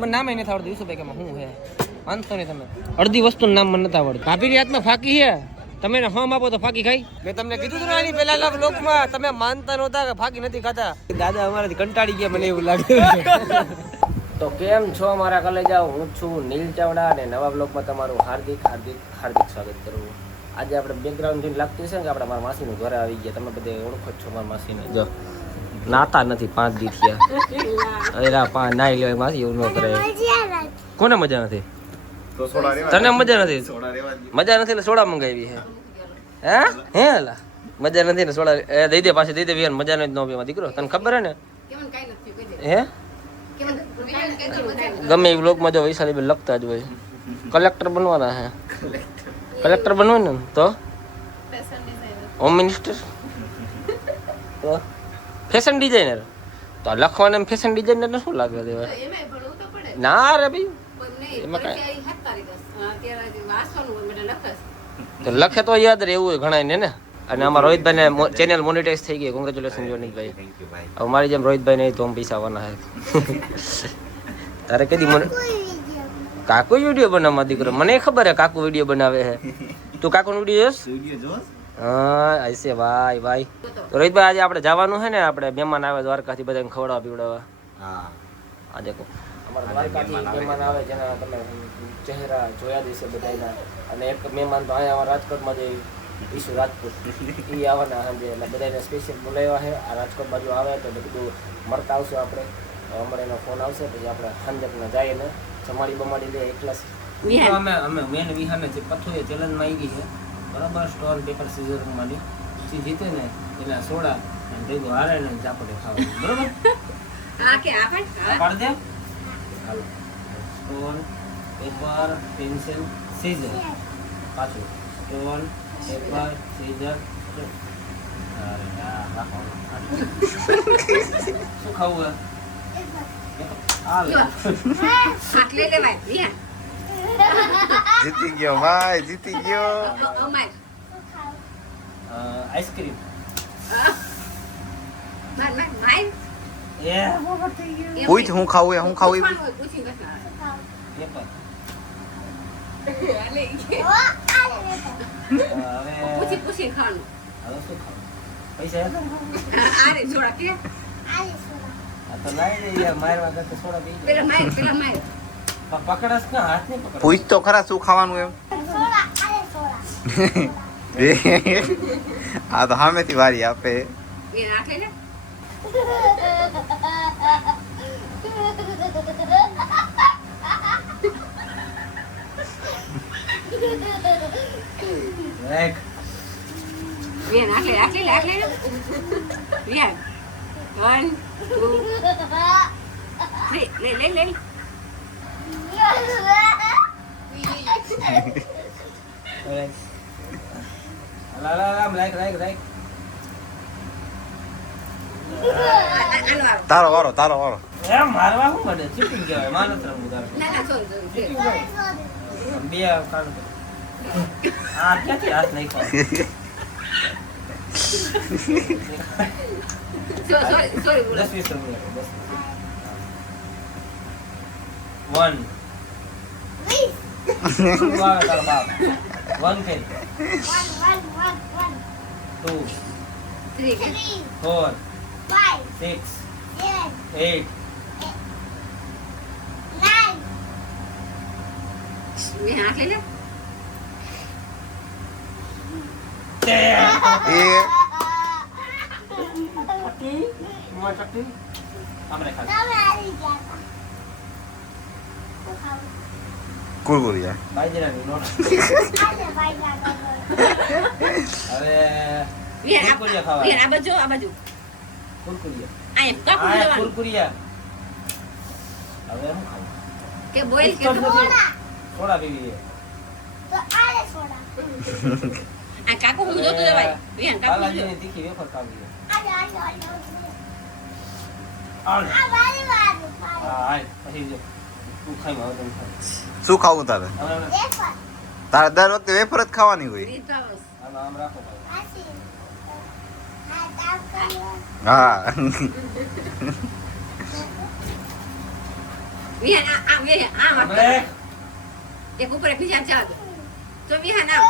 મને નામ નથી આવડતું યુસુફભાઈ કે શું હે માનતો નહીં તમે અડધી વસ્તુનું નામ મને નથી આવડતું ભાભીની હાથમાં ફાકી છે તમે ને હમ આપો તો ફાકી ખાઈ મેં તમને કીધું હતું આની પહેલા લોકમાં તમે માનતા નહોતા કે ફાકી નથી ખાતા દાદા અમારાથી કંટાળી ગયા મને એવું લાગે તો કેમ છો અમારા કલેજા હું છું નીલ ચાવડા અને નવા બ્લોગમાં તમારું હાર્દિક હાર્દિક હાર્દિક સ્વાગત કરું આજે આપણે બેકગ્રાઉન્ડ થી લાગતું છે કે આપણે મારા માસીનું ઘરે આવી ગયા તમે બધે ઓળખો છો મારા માસીને જો નાતા નથી 5 દી થયા એરા પા નાઈ લે માસી એવું ન કરે કોને મજા નથી તો સોડા રેવા તને મજા નથી સોડા રેવા મજા નથી એટલે સોડા મંગાવી હે હે લા મજા નથી ને સોડા એ દઈ દે પાછી દઈ દે વિયાન મજા નથી નો પીવા દીકરો તને ખબર હે ને હે ગમે એ બ્લોગમાં જો વૈશાલી બેન લખતા જ હોય કલેક્ટર બનવાના હે કલેક્ટર બનવાનું ને તો હોમ મિનિસ્ટર તો ફેશન ડિઝાઇનર તો લખવાના ફેશન ડિઝાઇનર શું લાગે દેવા ના રે ભાઈ એમાં કાંઈ તો લખે તો યાદ રહે એવું ઘણા ને અને અમારા રોહિતભાઈ ને ચેનલ મોનેટાઈઝ થઈ ગઈ કોંગ્રેચ્યુલેશન જોનીભાઈ હવે મારી જેમ રોહિતભાઈ નહીં તો પૈસા આવવાના હે તારે કદી મને કાકુ વિડીયો બનાવવા દીકરો મને ખબર હે કાકુ વિડીયો બનાવે હે તું કાકુ વિડીયો જોસ હા આઈસે ભાઈ ભાઈ તો રોહિતભાઈ આજે આપણે જવાનું છે ને આપણે મહેમાન આવે દ્વારકાથી બધાને ખવડાવવા પીવડાવવા હા આજે અમારા દ્વારકાથી મહેમાન આવે જેના તમે ચહેરા જોયા દેશે બધાના અને એક મહેમાન તો અહીંયા રાજકોટમાં જે ઈશુ રાજપૂત એ આવવાના સાંજે એટલે બધાને સ્પેશિયલ બોલાવ્યા છે આ રાજકોટ બાજુ આવે તો બધું મળતા આવશું આપણે અમારે એનો ફોન આવશે પછી આપણે સાંજકના જઈએ ને જમાડી બમાડી લે એકલા અમે મેન વિહાને જે પથ્થો એ ચેલેન્જમાં આવી છે બરાબર સ્ટોલ પેપર સીઝર માંડી જે જીતે ને એના સોડા અને ભેગું હારે ને ચાપડે ખાવા બરાબર હા કે પાડ દે હાલો સ્ટોલ પેપર પેન્સિલ સીઝર પાછું સ્ટોલ પેપર સીઝર અરે શું ખાવું હે જીતી ગયો ભાઈ જીતી ગયો આઈસ્ક્રીમ પૂછ હું ખાવું હું ખાવું પૂછ તો ખરા શું ખાવાનું એમ આ તો સામેથી વારી આપે તારો વારો મારવા શું મળે ચીટિંગ કહેવાય માનત રમવું બે કાઢ આ ક્યાંથી હાથ નહીં sorry 10-20 રૂપિયા 1 કે 2 3 4 5 6 7 8 9 હાથ લે કુરકુરિયા બાજરાની નોટ અરે કુરકુરિયા ખાવા આ બાજુ કુરકુરિયા કુરકુરિયા હવે હું ખાવું કે બોઈલ કે સોડા પીવી તો આલે સોડા આ કાકો હું જોતો જવાય વિહાન કાકો ની તીખી વેફર ખાવી આ પછી જો તું ખાઈ માવ તને શું ખાવું તારે તારે દર વખતે વેફર જ ખાવાની હોય આમ રાખો હા વિહાન આ વે આમ એક ઉપર વિહાન ચાલ તો વિહાન આમ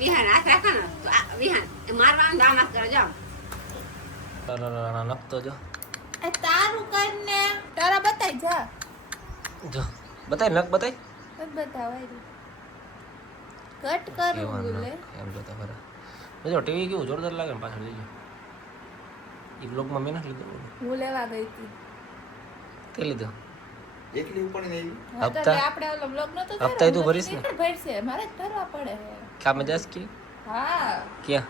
વિહાન હાથ રાખો ને તો વિહાન મારવાનું આમ હાથ જાઓ નખતો જો તારું કરીને તારા બતાઈ જા જો બતાય નખ બતાય બતાવાય કટ કરું બોલે એમ જોતા ખરા જો ટીવી કેવું જોરદાર લાગે ને પાછળ લીધું એ બ્લોગમાં મેં નથી લીધું હું લેવા ગઈ હતી તે લીધો એકલી ઉપર નહીં હા તો હપ્તા? આપણે ઓલો બ્લોગ નતો હપ્તા ય તું ભરીશ ને? ભરશે મારે જ ભરવા પડે કામે જાસ કે હા ક્યાં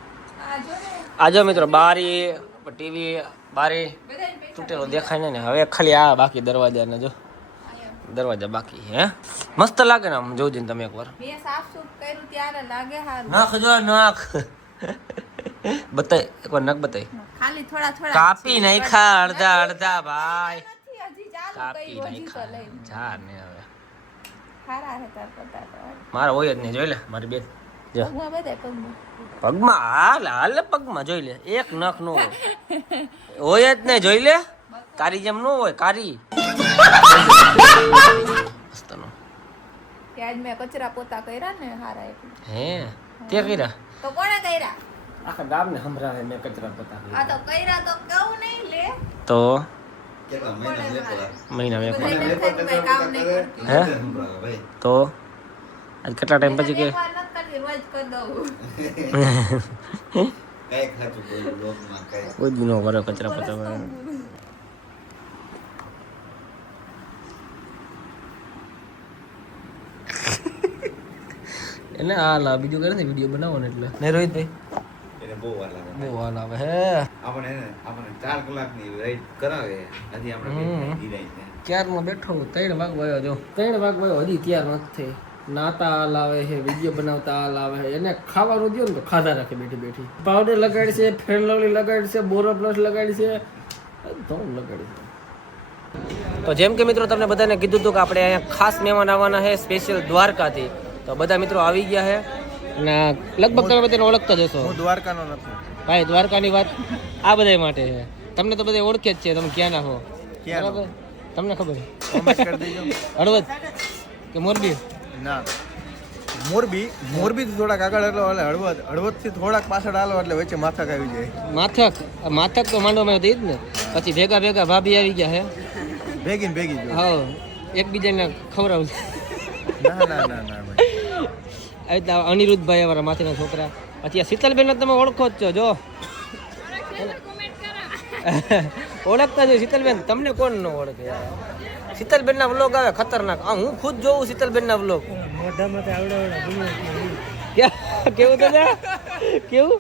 આ જો ને આજો મિત્રો બારી ટીવી બારી બધાને પૈસા તૂટેલો દેખાય ને હવે ખાલી આ બાકી દરવાજા ને જો દરવાજા બાકી હે મસ્ત લાગે ને આમ જોજો ને તમે એકવાર મેં સાફ સૂફ કર્યું ત્યારે લાગે હારું નાખ જો નાખ બતાય એકવાર નખ બતાય ખાલી થોડા થોડા કાપી નાખ્યા અડધા અડધા ભાઈ નથી હજી ચાલુ કાપી કર્યું હજી તો લઈ નાખ્યા જા ને હવે ખારા હે તાર પતા તો મારા હોય જ નહીં જોઈ લે મારી બેન જો પગમાં બધાય પગમાં પગમાં હાલ હાલ પગમાં જોઈ લે એક નખ નો હોય જ નહીં જોઈ લે કારી જેમ નો હોય કારી મસ્તનો કે આજ મેં કચરા પોતા કર્યા ને હારા એટલે હે તે કર્યા તો કોણે કર્યા આખા ગામને સંભળાવે મેં કચરા પતા આ તો કર્યા તો કહું નહીં લે તો કેટલા મહિના લેપરા મહિના એક બધાય એમ થાય કે ભાઈ કામ નહીં કરતી. હે ભાઈ તો આજ કેટલા ટાઈમ પછી કે એકવાર નથી કરતી, રોજ કરી દઉં. કઈ ખાચું બોલું લોકમાં કઈ કોઈ દી નો કરે કચરા પતા એને હાલ આ બીજું કરે ને વિડીયો બનાવો ને એટલે નહીં રોહિતભાઈ એને બહુ વાર લાગે બહુ હાલ આવે હે આપણે 4 કલાકની રાઈડ કરાવે હજી આપણે ગીરાઈ છે ક્યારમાં બેઠો 3 વાગ વાયો જો 3 વાગ વાયો હજી તૈયાર નથી થઈ નાતા હાલ આવે છે વિડીયો બનાવતા હાલ આવે છે એને ખાવાનું દો ને તો ખાધા રાખે બેઠી બેઠી પાવડર લગાડી છે ફેર લવલી લગાડી છે બોરો પ્લસ લગાડી છે ધોમ લગાડી છે તો જેમ કે મિત્રો તમને બધાને કીધું હતું કે આપણે અહીંયા ખાસ મહેમાન આવવાના છે સ્પેશિયલ દ્વારકાથી તો બધા મિત્રો આવી ગયા છે અને લગભગ તમે બધાને ઓળખતા જ હશો હું દ્વારકાનો નથી ભાઈ દ્વારકાની વાત આ બધા માટે છે તમને તો બધા ઓળખે જ છે તમે ક્યાં ના હો ક્યાંનો? બરાબર તમને ખબર કોમેન્ટ કરી દેજો હળવદ કે મોરબી ના મોરબી થી થોડાક આગળ એટલે હળવદ થી થોડાક પાછળ આલો એટલે વચ્ચે માથક આવી જાય માથક તો માંડવામાં હતી જ ને પછી ભેગા ભેગા ભાભી આવી ગયા હે ભેગી જો હા એકબીજાને ખવડાવું ના ભાઈ અનિરુદ્ધભાઈ અમારા માથેના છોકરા પછી આ શીતલબેન તમે ઓળખો જ છો જો ઓળખતા જો શીતલબેન તમને કોણ ન ઓળખે શીતલબેન ના વ્લોગ આવે ખતરનાક હું ખુદ જોઉં શીતલબેન ના વ્લોગ કેવું તો કેવું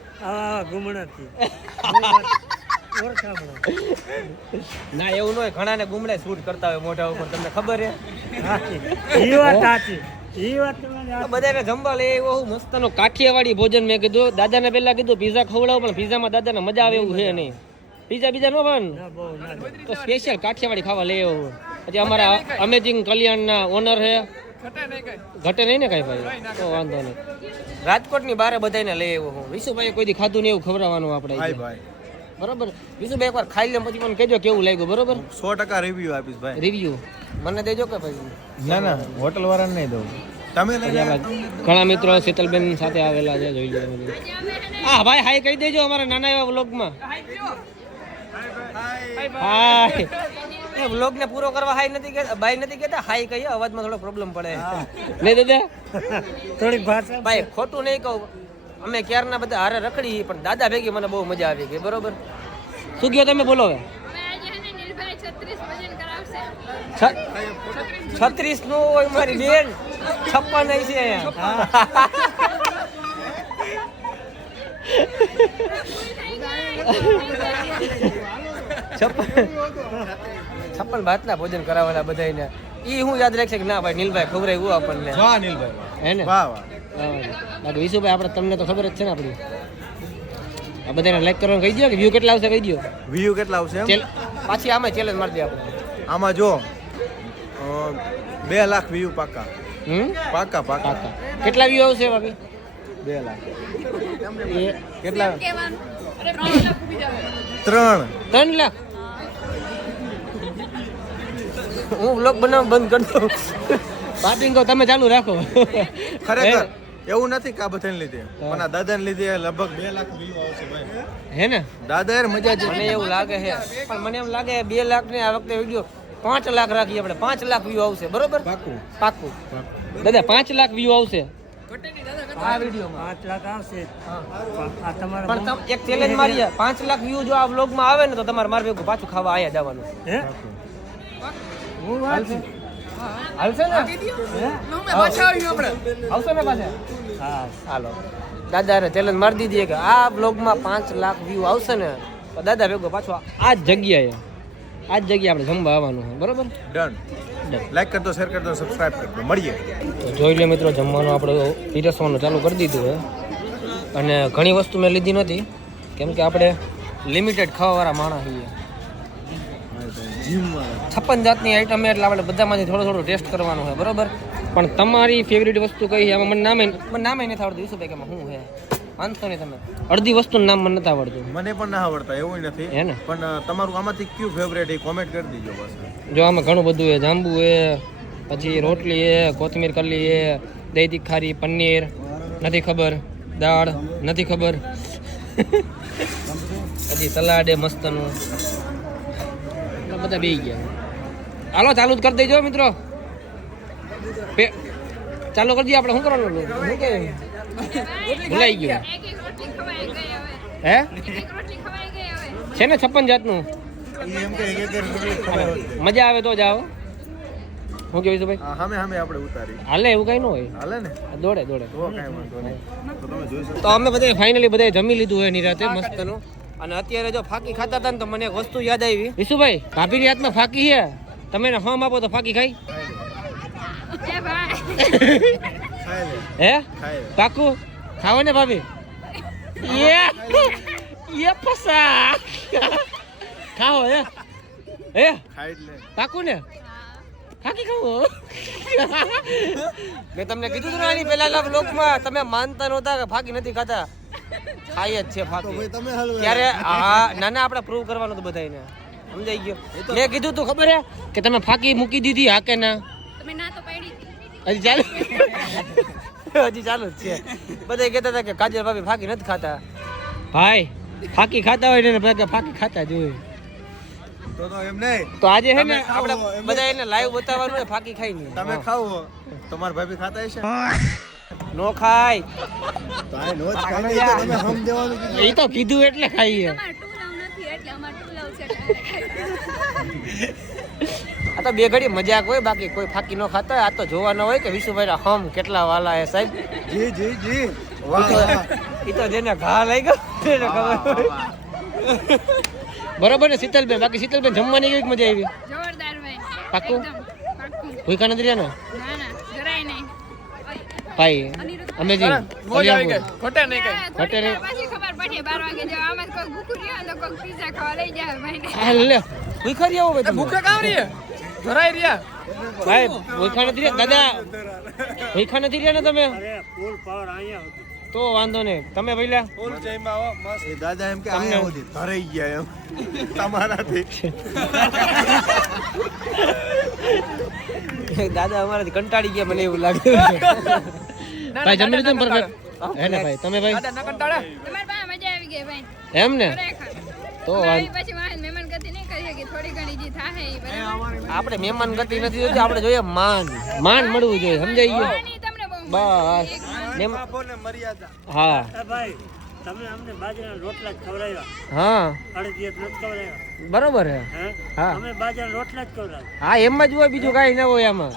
ના એવું ન હોય ઘણા ને ગુમડે શૂટ કરતા હોય મોઢા ઉપર તમને ખબર હે બધાને જમવા લે એવો મસ્તનો કાઠિયાવાડી ભોજન મેં કીધું દાદાને પહેલા કીધું પીઝા ખવડાવો પણ પીઝામાં દાદાને મજા આવે એવું છે નહીં પીઝા બીજા નો ભાવે તો સ્પેશિયલ કાઠિયાવાડી ખાવા લે એવું પછી અમારા અમેઝિંગ કલ્યાણના ઓનર છે ઘટે નહીં ને કઈ ભાઈ તો વાંધો નહીં રાજકોટની બારે બધાને લઈ આવ્યો હું વિશુભાઈ કોઈ દી ખાધું નહીં એવું ખવડાવવાનું આપણે બરોબર વિશુભાઈ એકવાર ખાઈ લે પછી મને કહેજો કેવું લાગ્યું બરોબર 100% રિવ્યુ આપીશ ભાઈ રિવ્યુ મને દેજો કે ભાઈ ના હોટલ વાળાને નહીં દઉં તમે ઘણા મિત્રો શીતલબેન સાથે આવેલા છે જોઈ લો હા ભાઈ હાય કહી દેજો અમારા નાના એવા વ્લોગમાં હાય એ વ્લોગ ને પૂરો કરવા હાય નથી કહેતા બાય નથી કહેતા હાય કહીએ અવાજમાં થોડો પ્રોબ્લેમ પડે નહીં દાદા થોડીક ભાષા ભાઈ ખોટું નહીં કહું અમે ક્યારના બધા હારે રખડી પણ દાદા ભેગી મને બહુ મજા આવી ગઈ બરોબર શું કહો તમે બોલો હવે 36 નું હોય મારી બેન 56 છે છપ્પન ભાતના ભોજન કરાવેલા બધાને ઈ હું યાદ રાખશે કે ના ભાઈ નીલભાઈ ખવડાવ્યું આપણને વાહ નીલભાઈ હે ને વાહ બાકી વિશુભાઈ આપણે તમને તો ખબર જ છે ને આપણી આ બધાને લાઈક કરવાનું કહી દો કે વ્યૂ કેટલા આવશે કહી દો વ્યૂ કેટલા આવશે પાછી આમાં ચેલેન્જ મારી દે આપણે આમાં જો 2 લાખ વ્યૂ પાકા પાકા કેટલા વ્યૂ આવશે ભાભી 2 લાખ કેટલા 3 3 લાખ હું વ્લોગ બનાવ બંધ કરી દઉં પાર્ટી કહો તમે ચાલુ રાખો ખરેખર એવું નથી કે આ બધાને લીધે પણ આ દાદાને લીધે લગભગ 2 લાખ વ્યૂ આવશે ભાઈ. હે ને દાદા યાર મજા જ મને એવું લાગે છે પણ મને એમ લાગે 2 લાખ ને આ વખતે વિડીયો 5 લાખ રાખીએ આપણે 5 લાખ વ્યૂ આવશે બરોબર પાકું. પાકું દાદા 5 લાખ વ્યૂ આવશે આ વિડીયોમાં 5 લાખ આવશે આ તમારા પણ તમે એક ચેલેન્જ મારીએ 5 લાખ વ્યૂ જો આ વ્લોગમાં આવે ને તો તમારે માર ભેગું પાછું ખાવા આયા જવાનું હે હું વાત છે હાલશે ને આવશે ને પાછા હા હાલો દાદાને ચેલેન્જ મારી દીધી કે આ બ્લોગમાં 5 લાખ વ્યૂ આવશે ને તો દાદા ભેગો પાછો આ જ જગ્યાએ આપણે જમવા આવવાનું છે બરોબર ડન. લાઈક કરજો, શેર કરજો, સબસ્ક્રાઇબ કરજો. મળીએ. તો જોઈ લે મિત્રો જમવાનું આપણે પીરસવાનું ચાલુ કરી દીધું છે અને ઘણી વસ્તુ મેં લીધી નથી કેમ કે આપણે લિમિટેડ ખાવાવાળા માણસ છીએ 56 જાતની આઈટમ એટલે આપણે બધામાંથી થોડું ટેસ્ટ કરવાનું છે બરોબર પણ તમારી ફેવરિટ વસ્તુ કઈ છે આમાં મને નામે નથી આવડતું યુસુભાઈ કે શું છે માનશો નહીં તમે અડધી વસ્તુનું નામ મને નથી આવડતું મને પણ ના આવડતા એવું નથી હે ને પણ તમારું આમાંથી કયું ફેવરેટ એ કોમેન્ટ કરી દીજો બસ. જો આમાં ઘણું બધું છે જાંબુ છે પછી રોટલી છે કોથમીર કલ્લી છે દહીં તીખારી પનીર નથી ખબર દાળ નથી ખબર પછી સલાડ છે મસ્તનું બધા બેસી ગયા હાલો ચાલુ જ કરી દેજો મિત્રો ચાલુ કરી દઈએ આપણે શું કરવાનું શું કે ભૂલાઈ ગયું હે છે ને 56 જાતનું ઈ એમ કે એક ખબર મજા આવે તો જાઓ હું કેવું છું ભાઈ સામે આપણે ઉતારી હાલે એવું કઈ ન હોય હાલે ને દોડે તો કાંઈ વાંધો નહીં. તો તમે જોઈ શકો. તો અમે બધા ફાઇનલી બધા જમી લીધું હોય નિરાતે મસ્તનું અને અત્યારે જો ફાકી ખાતા હતા ને તો મને એક વસ્તુ યાદ આવી વિશુભાઈ ભાભીની હાથમાં ફાકી છે તમે એને હમ આપો તો ફાકી ખાઈ ખાઈ લે, હે ખાઈ લે. પાકું ખાવો ને ભાભી યે પસા ખાઓ હે ખાઈ જ લે. પાકું ને ફાકી ખાવો મેં તમને કીધું હતું ને આની પહેલાના બ્લોગમાં તમે માનતા નહોતા કે ફાકી નથી ખાતા ખાઈ જ છે ફાકી તમે હાલો ત્યારે હા નાના આપણે પ્રૂવ કરવાનું હતું બધાને સમજાઈ ગયો મેં કીધું તું ખબર હે કે તમે ફાકી મૂકી દીધી હા કે ના તમે ના તો પાડી હજી ચાલુ હજી ચાલુ જ છે બધા કહેતા હતા કે કાજલ ભાભી ફાકી નથી ખાતા ભાઈ ફાકી ખાતા હોય ને બધા ફાકી ખાતા જ હોય તો એમ નહીં. તો આજે હે ને તમે ખાઓ, આપણે એમ બધા એને લાઈવ બતાવવાનું હોય ફાકી ખાઈ નહીં તમે ખાઓ તમારા ભાભી ખાતા હશે નો ખાય તો આ નો જ ખાઈ નહીં તો તમે હમ દેવાનું કીધું. એ તો કીધું એટલે ખાઈએ અમાર ટુલાવ નથી એટલે અમાર ટુલાવ છે આ તો બે ઘડી મજાક હોય બાકી કોઈ ફાકી નો ખાતા હોય. આ તો જોવાનો હોય કે વિશુભાઈ હમ કેટલા વાલા હે સાહેબ જી વાહ વાહ. એ તો જેને ઘા લઈ ગયો એને ખબર હોય. બરોબર ને શીતલબેન બાકી શીતલબેન જમવાની કેવી મજા આવી જોરદાર ભાઈ પાક્કું પાક્કું ભૂખા નથી રહ્યા ને ના જરાય નહીં ભાઈ અમે જી ખોટે નહીં ખોટે નહીં. પછી ખબર પડી 12 વાગે જો આમાં કોઈ ભૂખું રહ્યો તો કોઈ પીઝા ખાવા લઈ જાય ભાઈ હા લે ભૂખા રહ્યા હો ભાઈ ભૂખા કામ રહ્યા ધરાઈ રહ્યા ભાઈ ભૂખા નથી રહ્યા દાદા ભૂખા નથી રહ્યા ને તમે અરે ફૂલ પાવર અહીંયા હતું તો વાંધો નહીં તમે ભઈલા એ દાદા એમ કે આયા સુધી ધરાઈ ગયા એમ તમારાથી દાદા અમારાથી કંટાળી ગયા મને એવું લાગે ભાઈ જમી લીધું ને પરફેક્ટ હે ને ભાઈ તમે ભાઈ તમારી પાસે મજા આવી ગઈ ભાઈ એમ ને ખરેખર તો આવી પછી વાહ મહેમાન ગતિ નહીં કરી કે થોડી ઘણી જે થાય એ બરાબર આપણે મહેમાન ગતિ નથી જોઈતી આપણે જોઈએ માન મળવું જોઈએ સમજાઈ ગયું પાણી તમને બહુ બસ હા એ ભાઈ તમે અમને બાજરાના રોટલા જ ખવડાવ્યા હા અડધી નથી ખવડાવ્યા બરોબર હે હે હા અમે બાજરાના રોટલા જ ખવડાવ્યા હા એમ જ હોય બીજું કાંઈ ના હોય આમાં